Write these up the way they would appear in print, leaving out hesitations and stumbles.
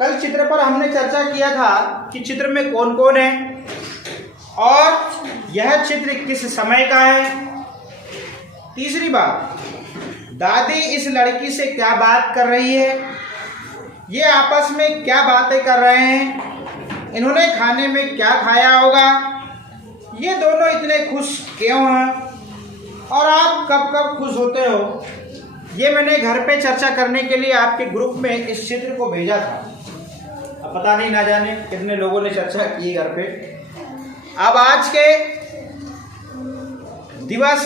कल चित्र पर हमने चर्चा किया था कि चित्र में कौन कौन है और यह चित्र किस समय का है। तीसरी बात, दादी इस लड़की से क्या बात कर रही है, ये आपस में क्या बातें कर रहे हैं, इन्होंने खाने में क्या खाया होगा, ये दोनों इतने खुश क्यों हैं और आप कब कब खुश होते हो। ये मैंने घर पे चर्चा करने के लिए आपके ग्रुप में इस चित्र को भेजा था। अब पता नहीं ना जाने कितने लोगों ने चर्चा की घर पे। अब आज के दिवस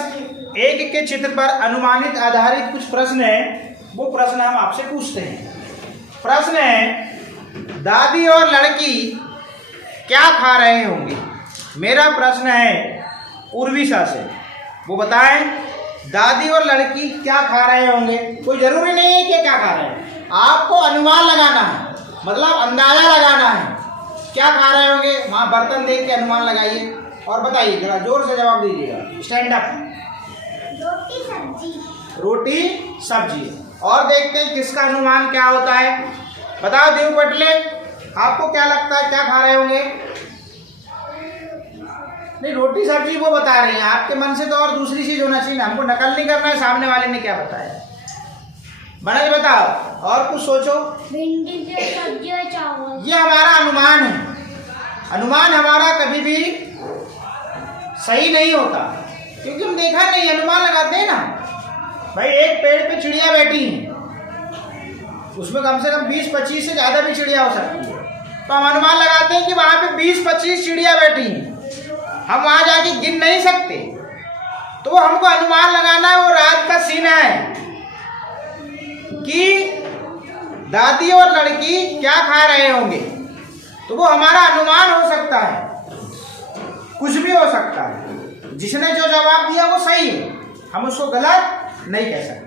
1 के चित्र पर अनुमानित आधारित कुछ प्रश्न हैं, वो प्रश्न हम आपसे पूछते हैं। प्रश्न है, दादी और लड़की क्या खा रहे होंगे। मेरा प्रश्न है उर्विशा से, वो बताएं दादी और लड़की क्या खा रहे होंगे। कोई जरूरी नहीं है कि क्या खा रहे हैं, आपको अनुमान लगाना है, मतलब अंदाजा लगाना है क्या खा रहे होंगे। वहाँ बर्तन देख के अनुमान लगाइए और बताइए, जरा जोर से जवाब दीजिएगा। Stand up. रोटी सब्जी। रोटी सब्जी। और देखते हैं किसका अनुमान क्या होता है। बताओ देव पटले, आपको क्या लगता है क्या खा रहे होंगे। नहीं, रोटी सब्जी वो बता रही हैं, आपके मन से तो और दूसरी चीज होना चाहिए ना, हमको नकल नहीं करना है सामने वाले ने क्या बताया। मनोज बताओ, और कुछ सोचो। भिंडी की सब्जी और चावल। ये हमारा अनुमान है। अनुमान हमारा कभी भी सही नहीं होता, क्योंकि हम देखा नहीं, अनुमान लगाते हैं ना। भाई एक पेड़ पे चिड़िया बैठी है, उसमें कम से कम 20-25 से ज्यादा भी चिड़िया हो सकती है, तो हम अनुमान लगाते हैं कि वहां पे 20-25 चिड़िया बैठी हैं। हम वहां जाके गिन नहीं सकते, तो हमको अनुमान लगाना है। वो रात का सीन है कि दादी और लड़की क्या खा रहे होंगे, तो वो हमारा अनुमान हो सकता है, कुछ भी हो सकता है। जिसने जो जवाब दिया वो सही है, हम उसको गलत नहीं कह सकते,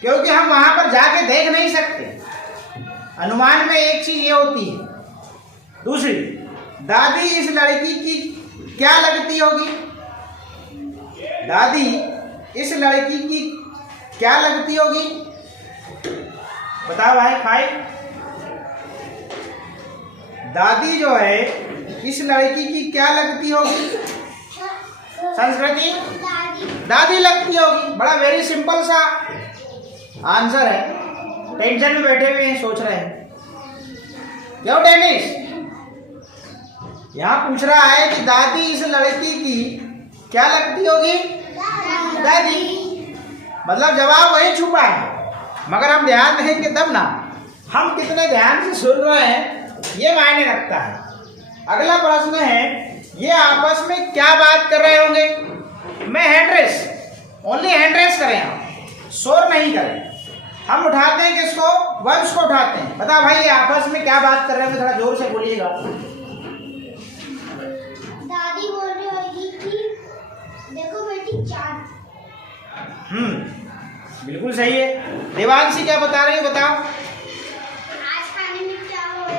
क्योंकि हम वहां पर जाके देख नहीं सकते। अनुमान में एक चीज ये होती है। दूसरी, दादी इस लड़की की क्या लगती होगी। दादी इस लड़की की क्या लगती होगी, बताओ भाई। खाई दादी जो है इस लड़की की क्या लगती होगी। संस्कृति दादी लगती होगी। बड़ा वेरी सिंपल सा आंसर है। टेंशन में बैठे हुए हैं, सोच रहे हैं क्यों टेनिस। यहाँ पूछ रहा है कि दादी इस लड़की की क्या लगती होगी, दादी। मतलब जवाब वही छुपा है, मगर हम ध्यान देंगे तब ना। हम कितने ध्यान से सुन रहे हैं ये मायने रखता है। अगला प्रश्न है, ये आपस में क्या बात कर रहे होंगे। मैं हैंड्रेस, ओनली हैंड्रेस करें, आप शोर नहीं करें। हम उठाते हैं किसको, वंश को उठाते हैं। बता भाई ये आपस में क्या बात कर रहे होंगे, थोड़ा जोर से बोलिएगा। दादी बोल रही होगी कि देखो बेटी चाट। बिल्कुल सही है। देवांशी क्या बता रही है, बताओ। आज खाने में क्या होगा,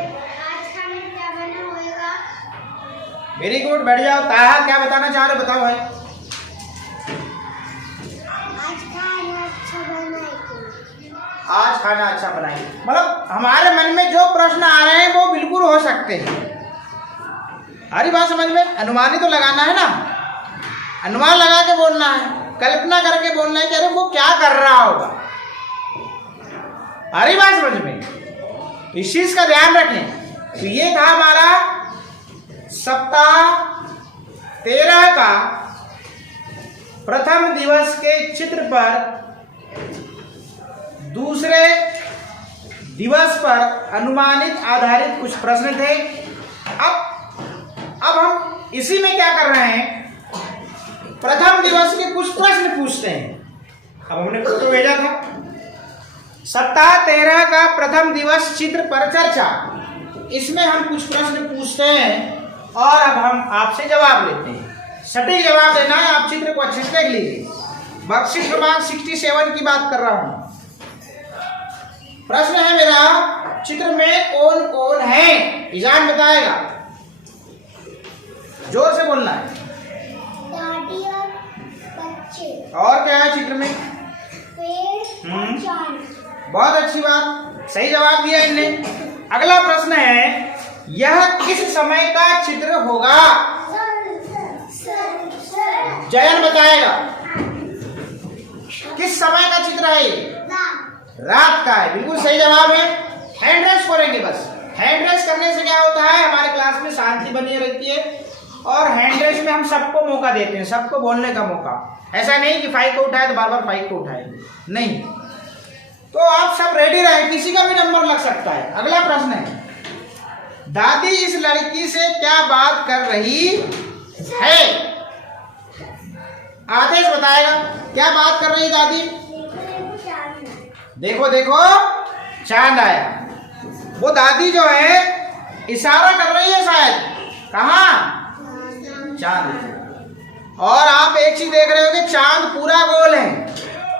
आज खाने में क्या बना होगा। वेरी गुड, बैठ जाओ। ताहा क्या बताना चाह रहे, बताओ भाई। आज खाना अच्छा बनाएगी। आज खाना अच्छा बनाएंगे, मतलब हमारे मन में जो प्रश्न आ रहे हैं वो बिल्कुल हो सकते हैं। हमारी बात समझ में, अनुमान ही तो लगाना है ना। अनुमान लगा के बोलना है, कल्पना करके बोलना है कि अरे वो क्या कर रहा होगा। हमारी बात समझ में, इस चीज का ध्यान रखें। तो ये था हमारा सप्ताह 13 का प्रथम दिवस के चित्र पर दूसरे दिवस पर अनुमानित आधारित कुछ प्रश्न थे। अब हम इसी में क्या कर रहे हैं, प्रथम दिवस के कुछ प्रश्न पूछते हैं। अब हमने फोटो भेजा था, सप्ताह 13 का प्रथम दिवस चित्र पर चर्चा। इसमें हम कुछ प्रश्न पूछते हैं और अब हम आपसे जवाब लेते हैं। सटीक जवाब देना है, आप चित्र को अच्छे से देख लीजिए। बख्शिश क्रमांक 67 की बात कर रहा हूं। प्रश्न है मेरा, चित्र में कौन कौन है, ईजान बताएगा। जोर से बोलना है। दादी और बच्चे। और क्या है चित्र में, पेड़ और चांद। बहुत अच्छी बात, सही जवाब दिया इनने। अगला प्रश्न है, यह किस समय का चित्र होगा? जयन बताएगा। किस समय का चित्र है ये? रात का है। बिल्कुल सही जवाब है। हैंड रेस करेंगे बस। हैंड रेस करने से क्या होता है, हमारे क्लास में शांति बनी रहती है और हैंड रेस में हम सबको मौका देते हैं, सबको बोलने का मौका। ऐसा नहीं कि फाइव को उठाए तो बार बार फाइव को उठाए, नहीं। तो आप सब रेडी रहे, किसी का भी नंबर लग सकता है। अगला प्रश्न है, दादी इस लड़की से क्या बात कर रही है? आदेश बताएगा, क्या बात कर रही दादी? देखो देखो चांद आया। वो दादी जो है इशारा कर रही है शायद, कहाँ? चांद। और आप एक चीज देख रहे हो कि चांद पूरा गोल है,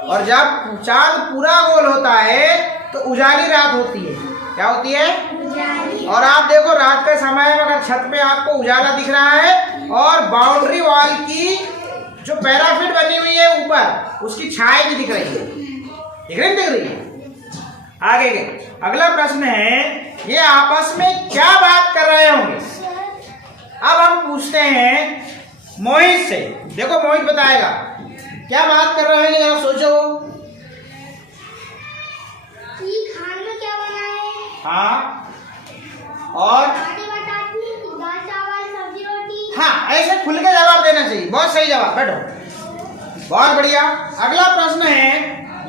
और जब चांद पूरा गोल होता है तो उजाली रात होती है। क्या होती है? और आप देखो रात के समय में अगर छत पे आपको उजाला दिख रहा है और बाउंड्री वॉल की जो पैराफिट बनी हुई है ऊपर, उसकी छाया भी दिख रही है। दिख रही है। आगे अगला प्रश्न है, ये आपस में क्या बात कर रहे होंगे? अब हम पूछते हैं मोहित से। देखो मोहित बताएगा क्या बात कर रहे हैं, जरा सोचो। खाने में क्या बना है? हाँ, और हाँ, ऐसे खुल के जवाब देना चाहिए। बहुत सही जवाब, बैठो। बहुत बढ़िया। अगला प्रश्न है,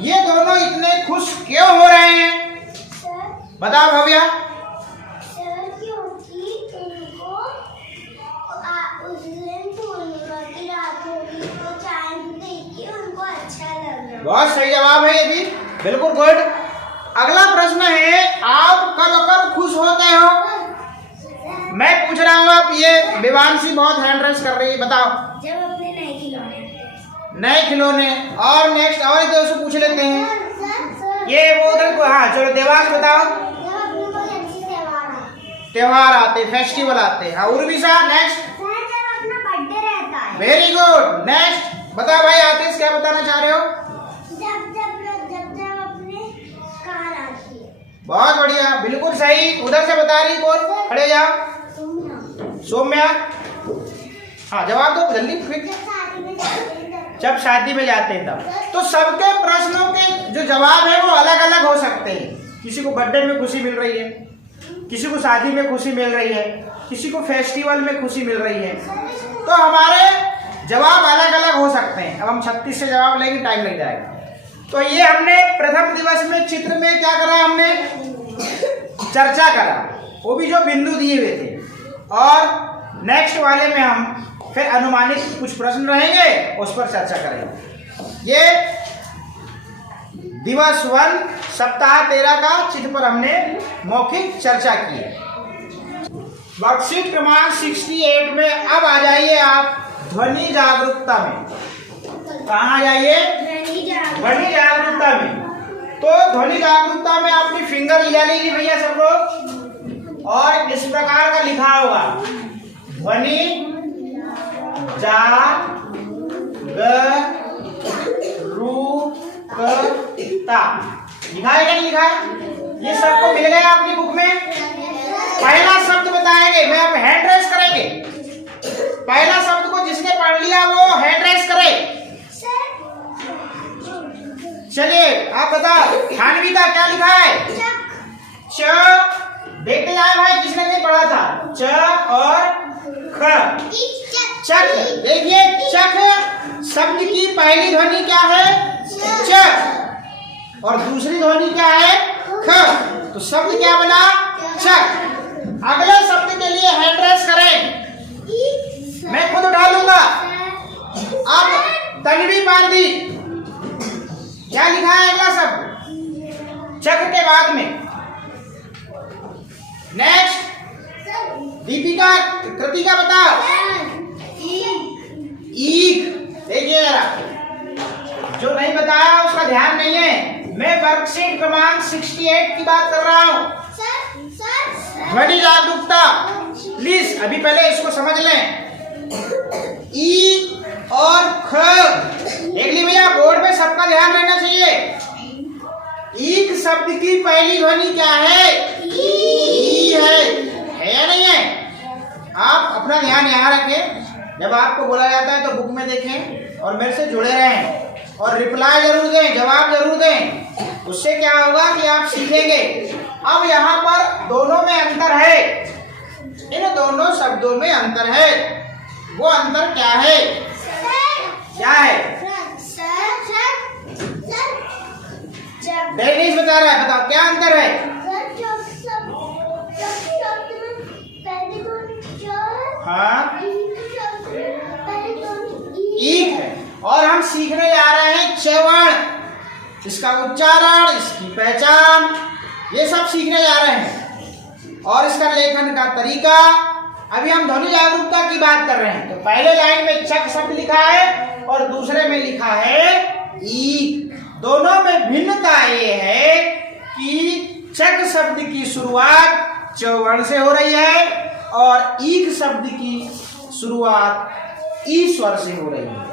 ये दोनों इतने खुश क्यों हो रहे हैं? बताओ भव्या। बहुत सही जवाब है ये भी, बिल्कुल गुड। अगला प्रश्न है, आप कब खुश होते हो? मैं पूछ रहा हूँ, आप ये विवांशी बहुत हैंड रेस कर रही है, बताओ। जब अपने नए खिलौने। और नेक्स्ट और एक दोस्त पूछ लेते हैं। ये वो उधर को, हाँ चलो देवांश बताओ। त्योहार आते, फेस्टिवल आते हैं। उर्विशा नेक्स्ट। जब अपना बर्थडे रहता है। Very good. नेक्स्ट बताओ भाई आतिश, क्या बताना चाह रहे हो? जब अपने कार आती है। बहुत बढ़िया, बिल्कुल सही। उधर से बता रही कौन? खड़े जाओ। सौम्या। हाँ जवाब दो जल्दी, क्विक। जब शादी में जाते हैं तब। तो सबके प्रश्नों के जो जवाब है वो अलग अलग हो सकते हैं। किसी को बर्थडे में खुशी मिल रही है, किसी को शादी में खुशी मिल रही है, किसी को फेस्टिवल में खुशी मिल रही है। तो हमारे जवाब अलग अलग हो सकते हैं। अब हम 36 से जवाब लेंगे, टाइम लग जाएगा। तो ये हमने प्रथम दिवस में चित्र में क्या करा, हमने चर्चा करा, वो भी जो बिंदु दिए हुए थे। और नेक्स्ट वाले में हम फिर अनुमानित कुछ प्रश्न रहेंगे, उस पर चर्चा करेंगे। ये दिवस 1 सप्ताह 13 का चित्र पर हमने मौखिक चर्चा की है। वर्कशीट क्रमांक 68 में अब आ जाइए आप ध्वनि जागरूकता में। कहाँ आ जाइए? ध्वनि जागरूकता में। तो ध्वनि जागरूकता में अपनी फिंगर लिया लीजिए भैया सब लोग, और इस प्रकार का लिखा होगा ध्वनि जागरूकता। लिखा है क्या? लिखा है? ये सबको मिल गया अपनी बुक में। पहला शब्द बताएंगे, मैं आप हैंड रेस करेंगे। पहला शब्द को जिसने पढ़ लिया वो हैंड रेस करे। चलिए आप बताओ, खानवी का क्या लिखा है? च। देखते जाए भाई, किसने नहीं पढ़ा था? च और ख। चक। देखिए चक शब्द की पहली ध्वनि क्या है? च। और दूसरी ध्वनि क्या है? ख। तो शब्द क्या बना? चक। अगले शब्द के लिए हैंड रेस करें, मैं खुद उठा लूंगा। अब तन्वी पांदी, क्या लिखा है अगला शब्द? चक के बाद में। नेक्स्ट दीपिका, कृतिका बताओ। ईख। देखिए जरा, जो नहीं बताया उसका ध्यान नहीं है। मैं वर्कशीट क्रमांक 68 की बात कर रहा हूँ। ध्वनि जागरूकता, प्लीज अभी पहले इसको समझ लें। ई और ख। देख ली भैया, बोर्ड पे सबका ध्यान रहना चाहिए। ईख शब्द की पहली ध्वनि क्या है? ध्यान यहाँ रखें, जब आपको बोला जाता है तो बुक में देखें और मेरे से जुड़े रहें और रिप्लाई जरूर दें, जवाब जरूर दें। उससे क्या होगा कि आप सीखेंगे। अब यहाँ पर दोनों में अंतर है, इन दोनों शब्दों में अंतर है। वो अंतर क्या है? क्या है? डेनिस बता रहा है, बताओ क्या अंतर है? हाँ, ईक है। और हम सीखने जा रहे हैं च्वर्ण, इसका उच्चारण, इसकी पहचान, ये सब सीखने जा रहे हैं और इसका लेखन का तरीका। अभी हम ध्वनि जागरूकता की बात कर रहे हैं। तो पहले लाइन में चक शब्द लिखा है और दूसरे में लिखा है ईक। दोनों में भिन्नता ये है कि चक शब्द की शुरुआत च्वर्ण से हो रही है और ईक शब्द की शुरुआत ई स्वर से हो रही है।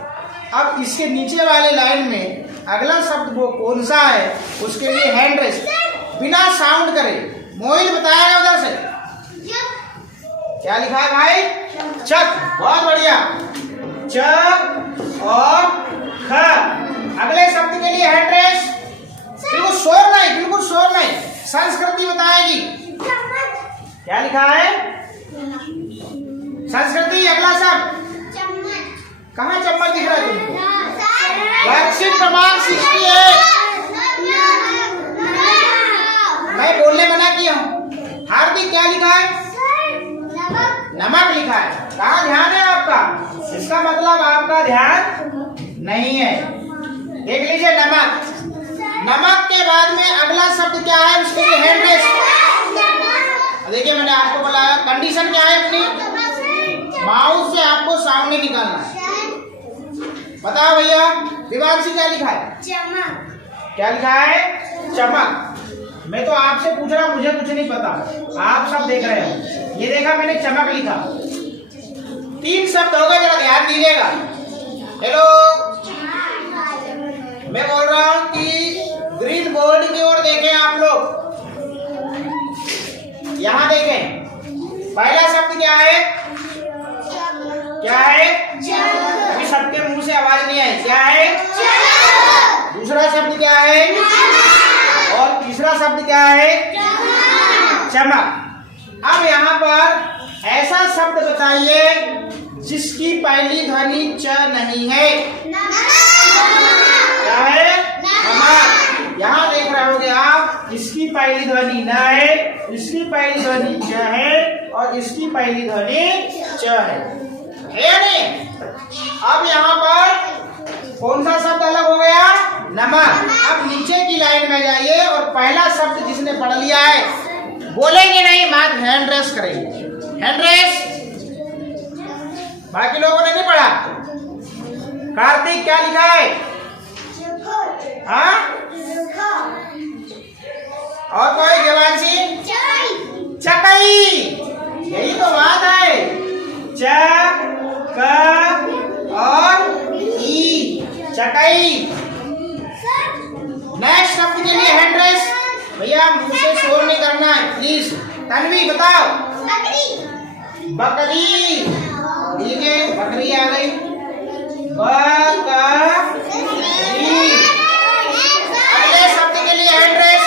अब इसके नीचे वाले लाइन में अगला शब्द वो कौन सा है, उसके लिए हैंड रेस्ट बिना साउंड करे मोहित बताएगा उधर से। क्या लिखा है भाई? चक। बहुत बढ़िया। च और ख। अगले शब्द के लिए हैंड रेस्ट। बिल्कुल शोर नहीं, बिल्कुल शोर नहीं। संस्कृति बताएगी। क्या लिखा है? संस्कृति। अगला शब्द कहाँ चम्मच दिख रहा है तुमको? वर्कशीट क्रमांक 68। मैं बोलने मना किया हूँ। हार्दिक क्या लिखा है? नमक लिखा है। कहाँ ध्यान है आपका? इसका मतलब आपका ध्यान नहीं है। देख लीजिए नमक। नमक के बाद में अगला शब्द क्या है, उसके लिए हैंड रेस्ट। देखिए मैंने आपको बोला कंडीशन क्या है अपनी, माउथ से आपको साउंड नहीं निकालना है। बताओ भैया दिवांशी क्या लिखा है? चमक। क्या लिखा है? चमक। मैं तो आपसे पूछ रहा हूँ, मुझे कुछ नहीं पता, आप सब देख रहे हो। ये देखा मैंने चमक लिखा। 3 शब्द हो गए, जरा ध्यान दीजिएगा। हेलो, मैं बोल रहा हूँ कि ग्रीन बोर्ड की ओर देखें आप लोग। यहाँ देखें। पहला शब्द क्या है? क्या है? अभी सबके मुंह से आवाज नहीं आई। क्या है? दूसरा शब्द क्या है? और तीसरा शब्द क्या है? चमक। अब यहाँ पर ऐसा शब्द बताइए जिसकी पहली ध्वनि च नहीं है। क्या है? नमक। यहाँ देख रहे होगे आप, इसकी पहली ध्वनि न है, इसकी पहली ध्वनि च है और इसकी पहली ध्वनि च है या नहीं? अब यहाँ पर कौन सा शब्द अलग हो गया? नमक। अब नीचे की लाइन में जाइए और पहला शब्द जिसने पढ़ लिया है बोलेंगे नहीं, बात हैंड रेस करेंगे। Hand raise. बाकी लोगों ने नहीं पढ़ा। कार्तिक क्या लिखा है? हाँ? और कोई? देवांशी? चकई। यही तो बात है। च क और ई, चकई। नेक्स्ट शब्द के लिए हैंड रेस। भैया मुंह से शोर नहीं करना है प्लीज। तन्वी बताओ। बकरी। ठीक है, बकरी आ गई। बकरी। अगले शब्द के लिए हैंड रेस।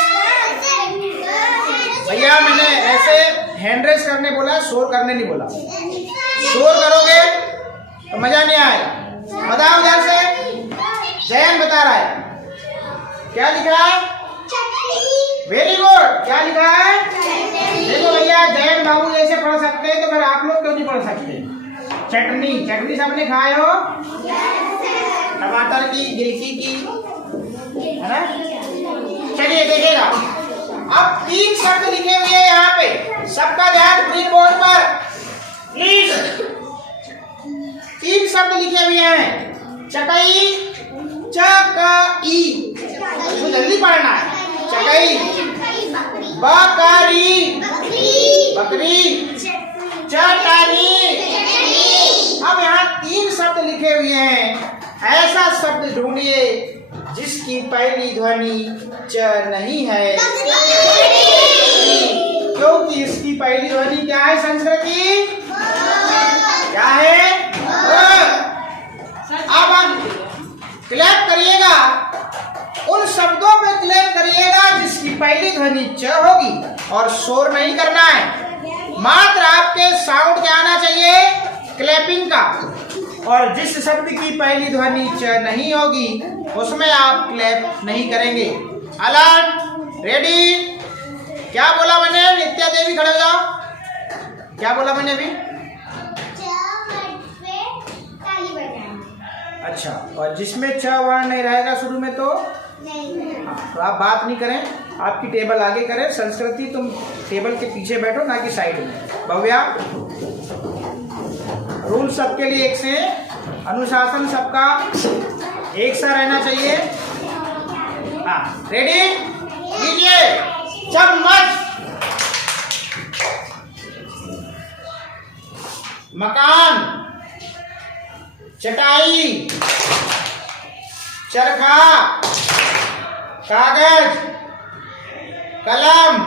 भैया मैंने ऐसे हैंड रेस करने बोला, शोर करने नहीं बोला। शोर करोगे तो मजा नहीं आएगा। बताओ उधर से। जयन बता रहा है। क्या लिखा है? Very good. क्या लिखा है? देखो भैया, जयन बाबू जैसे पढ़ सकते हैं तो फिर आप लोग क्यों नहीं पढ़ सकते? चटनी। चटनी सबने खाए हो? टमाटर की, गिलकी की, है ना? चलिए देखिएगा। अब 3 शब्द लिखे हुए हैं यहाँ पे। सबका ध्यान ग्रीन बोर्ड पर प्लीज। 3 शब्द लिखे हुए हैं। चकई, चकई। इसको जल्दी पढ़ना है। चकई, बकरी, बकरी, चटनी। अब यहाँ 3 शब्द लिखे हुए हैं। ऐसा शब्द ढूंढिए जिसकी पहली ध्वनि च नहीं है, क्योंकि इसकी पहली ध्वनि क्या है? संस्कृति। अब क्लैप करिएगा, उन शब्दों पे क्लैप करिएगा जिसकी पहली ध्वनि च होगी और शोर नहीं करना है, मात्र आपके साउंड क्या आना चाहिए, क्लैपिंग का। और जिस शब्द की पहली ध्वनि च नहीं होगी उसमें आप क्लैप नहीं करेंगे। Alert, ready. क्या बोला मैंने? नित्या देवी खड़े हो जाओ। क्या बोला मैंने अभी? ताली बजाना। अच्छा, और जिसमें च वर्ण नहीं रहेगा शुरू में तो नहीं। तो आप बात नहीं करें, आपकी टेबल आगे करें। संस्कृति तुम टेबल के पीछे बैठो, ना कि साइड में। भव्या, रूल सबके लिए एक से, अनुशासन सबका एक सा रहना चाहिए। हाँ, रेडी, लीजिए चम्मच, मकान, चटाई, चरखा, कागज, कलम,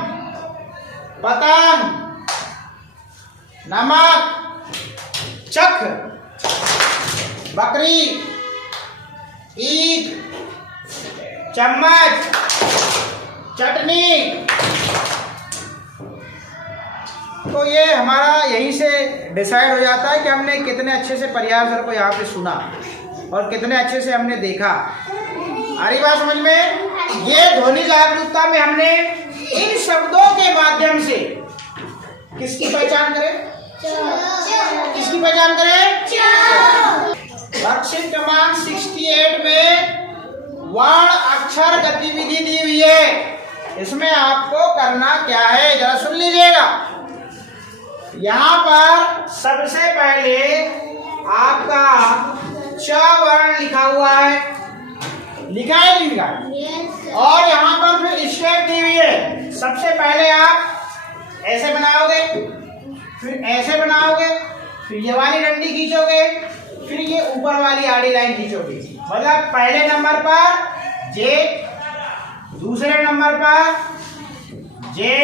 पतंग, नमक, चख, बकरी, ईद, चम्मच, चटनी। तो ये हमारा यहीं से डिसाइड हो जाता है कि हमने कितने अच्छे से परिहार सर को यहाँ पे सुना और कितने अच्छे से हमने देखा। आ रही बात समझ में? ये ध्वनि जागरूकता में हमने इन शब्दों के माध्यम से किसकी पहचान करें? किसकी पहचान करें? वर्कशीट क्रमांक 68 में वर्ण अक्षर गतिविधि दी हुई है। इसमें आपको करना क्या है जरा सुन लीजिएगा। यहाँ पर सबसे पहले आपका च वर्ण लिखा हुआ है, लिखा है नहीं लिखा? और यहाँ पर फिर स्टेप दी हुई है। सबसे पहले आप ऐसे बनाओगे, फिर ऐसे बनाओगे, फिर ये वाली डंडी खींचोगे, फिर ये ऊपर वाली आड़ी लाइन खींचोगे। मतलब पहले नंबर पर जे, दूसरे नंबर पर जे,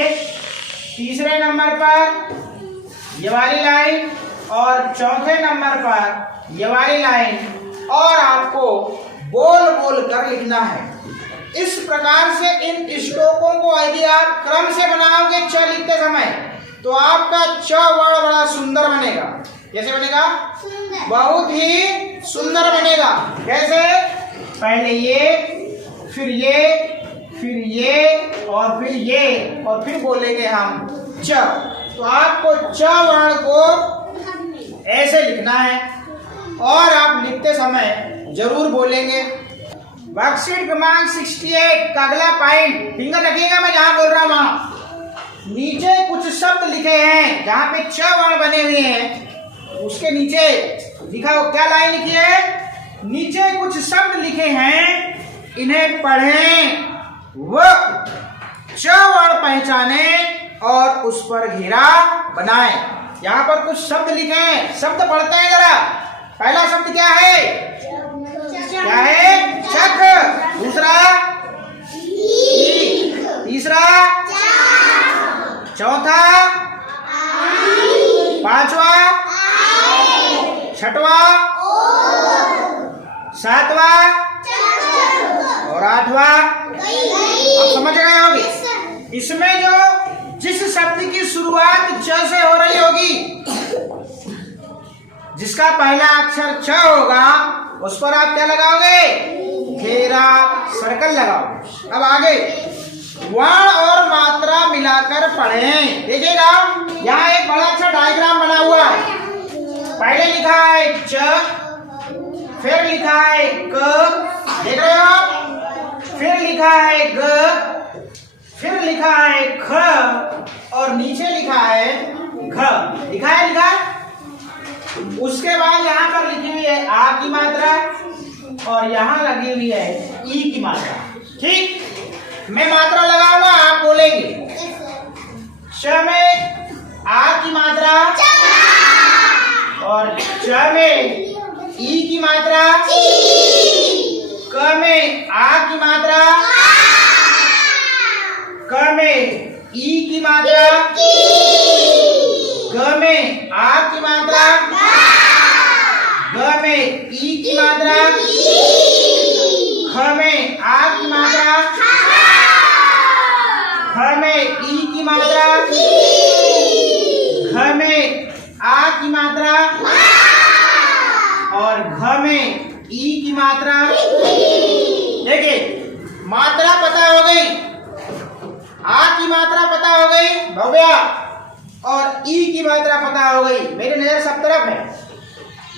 तीसरे नंबर पर ये वाली लाइन और चौथे नंबर पर ये वाली लाइन, और आपको बोल बोल कर लिखना है। इस प्रकार से इन श्लोकों को यदि आप क्रम से बनाओगे च लिखते समय तो आपका च वर्ण बड़ा सुंदर बनेगा। कैसे बनेगा? बहुत ही सुंदर बनेगा। कैसे? पहले ये, फिर ये, फिर ये और फिर ये, और फिर बोलेंगे हम च। तो आपको च वर्ण को ऐसे लिखना है और आप लिखते समय जरूर बोलेंगे। वर्कशीट क्रमांक 68 का अगला पॉइंट, फिंगर रखिएगा मैं जहां बोल रहा हूं वहां। नीचे कुछ शब्द लिखे हैं जहां पे च वर्ण बने हुए हैं, उसके नीचे लिखा हो, क्या लाइन लिखी है? नीचे कुछ शब्द लिखे हैं, इन्हें पढ़ें व च वर्ण पहचानें और उस पर घेरा बनाएं। यहाँ पर कुछ शब्द लिखे हैं, शब्द पढ़ते हैं जरा। पहला शब्द क्या है? क्या है? चक। दूसरा ईख। तीसरा चौथा, पांचवा, छठवा, सातवा और आठवा। आप समझ गए होंगे। इसमें जो जिस शब्द की शुरुआत च से हो रही होगी, जिसका पहला अक्षर च होगा, उस पर आप क्या लगाओगे? घेरा, सर्कल लगाओगे। अब आगे वर्ण और मात्रा मिलाकर पढ़ें। देखिएगा यहाँ एक बड़ा अच्छा डायग्राम बना हुआ है। पहले लिखा है च, फिर लिखा है क, देख रहे हो आप? फिर लिखा है ग, फिर लिखा है ख और नीचे लिखा है घ। लिखा है? लिखा। उसके बाद यहाँ पर लिखी हुई है आ की मात्रा और यहाँ लगी हुई है ई की मात्रा। ठीक, मैं मात्रा लगाऊंगा, आप बोलेंगे। च में आ की मात्रा और च में ई की मात्रा, क में आ की मात्रा, क में ई की मात्रा, ग में आ की मात्रा, ग में ई की मात्रा, मात्रा, घ में आ की मात्रा और घ में ई की मात्रा। देखिए मात्रा पता हो गई, आ की मात्रा पता हो गई भव्या और ई की मात्रा पता हो गई। मेरी नजर सब तरफ है,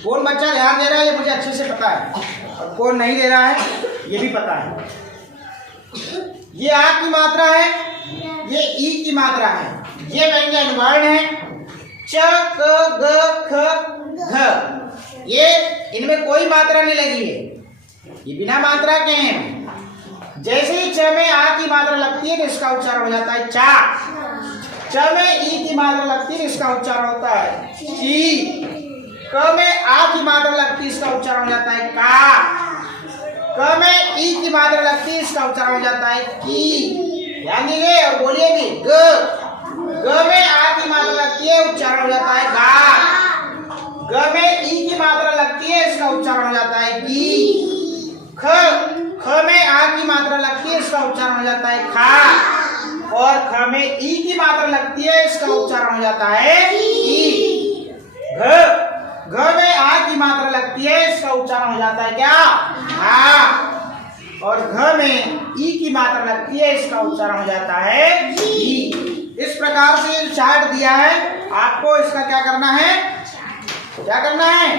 कौन बच्चा ध्यान दे रहा है ये मुझे अच्छे से पता है और कौन नहीं दे रहा है ये भी पता है। ये आ की मात्रा है, ये ई की मात्रा है, ये व्यंजन वर्ण है च क ग ख घ। ये इनमें कोई मात्रा नहीं लगी है, ये बिना मात्रा के हैं। जैसे ही च में आ की मात्रा लगती है तो इसका उच्चारण हो जाता है चा। च में ई की मात्रा लगती है तो इसका उच्चारण होता है ची। क में आ की मात्रा लगती है इसका उच्चारण हो जाता है का। क में ई की मात्रा लगती है इसका उच्चारण हो जाता है की। ध्यान दीजिए और बोलिए भी ग। ग में आ की मात्रा लगती है उच्चारण हो जाता है गा। ग में ई की मात्रा लगती है इसका उच्चारण हो जाता है की। ख में आ की मात्रा लगती है इसका उच्चारण हो जाता है खा और ख में ई की मात्रा लगती है इसका उच्चारण हो जाता है ई। घ में आ की मात्रा लगती है इसका उच्चारण हो जाता है क्या हा और घ में ई की मात्रा लगती है इसका उच्चारण हो जाता है ई। इस प्रकार से चार्ट दिया है आपको, इसका क्या करना है, क्या करना है,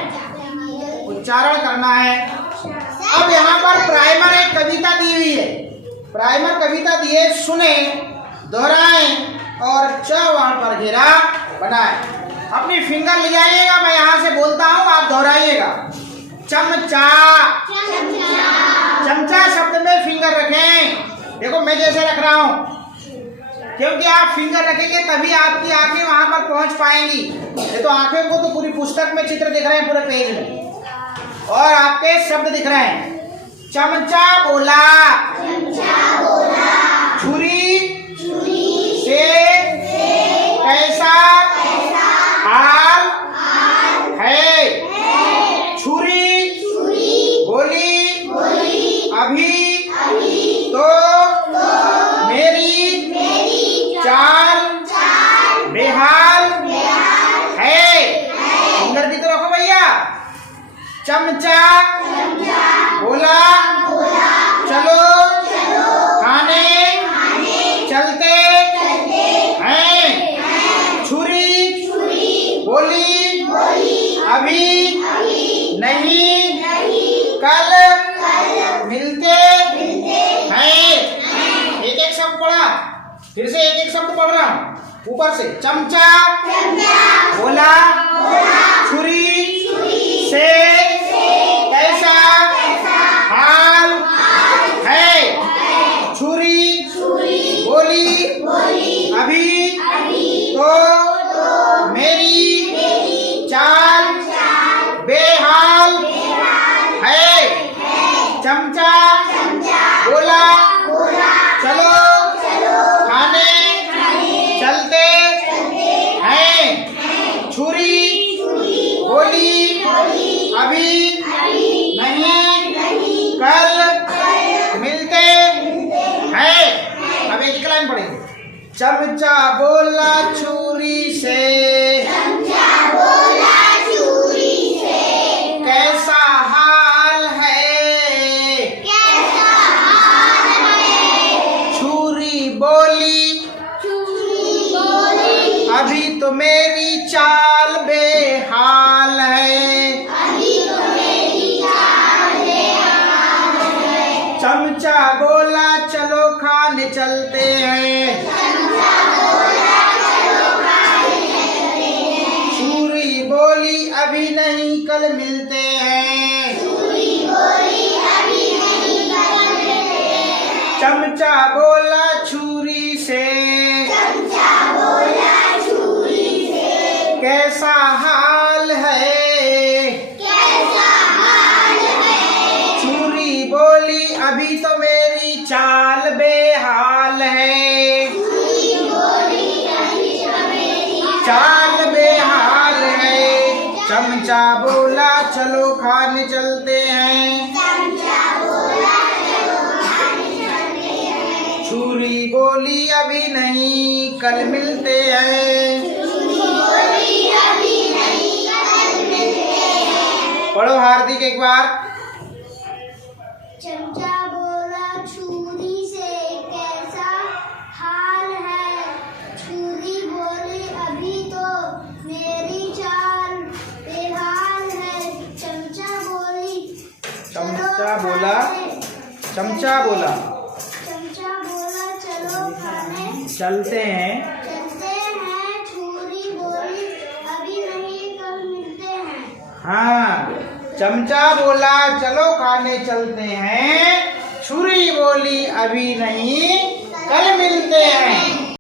उच्चारण करना है। अब यहाँ पर प्राइमर एक कविता दी हुई है, प्राइमर कविता दी है, सुने दोहराएं और च वहां पर घेरा बनाएं। अपनी फिंगर ले जाइएगा, मैं यहाँ से बोलता हूँ आप दोहराइएगा। चमचा, चमचा शब्द में फिंगर रखें। देखो मैं जैसे रख रहा हूँ, क्योंकि आप फिंगर रखेंगे तभी आपकी आंखें वहां पर पहुंच पाएंगी। ये तो आंखें को तो पूरी पुस्तक में चित्र दिख रहे हैं पूरे पेज में और आपके शब्द दिख रहे हैं। चमचा बोला, छुरी से कैसा हाल है। छुरी बोली अभी तो मेरी चाल बेहाल है। सुंदर भी तो रखो भैया। चमचा बोला चलो खाने चलते हैं। छुरी बोली अभी नहीं कल मिलते हैं। एक एक शब्द पढ़ा, फिर से एक एक शब्द पढ़ रहा हूँ ऊपर से। चमचा बोला छुरी से कैसा हाल है। छुरी बोली अभी तो मेरी चाल बेहाल है। चमचा बोला चलो खाने चलते हैं। छुरी बोली अभी नहीं कल मिलते हैं। अब एक लाइन पढ़ेंगे। चमचा बोला छुरी से कैसा हाल है। छुरी बोली अभी तो मेरी चाल बेहाल है। चमचा बोला चलो खाने चलते हैं। छुरी बोली अभी नहीं कल मिलते हैं। चमचा बोला छुरी से कैसा हाल है। छुरी बोली अभी तो मेरी चाल बेहाल है। चाल बेहाल है। चमचा बोला चलो खाने चलते हैं। छुरी बोली अभी नहीं कल मिलते हैं। पढ़ो हार्दिक एक बार। चमचा बोला छुरी से कैसा हाल है। छुरी बोली अभी तो मेरी चाल बेहाल है। चमचा बोला चमचा बोला चलो खाने चलते हैं। छुरी बोली अभी नहीं कल मिलते हैं। हाँ, चमचा बोला चलो खाने चलते हैं। छुरी बोली अभी नहीं कल मिलते हैं।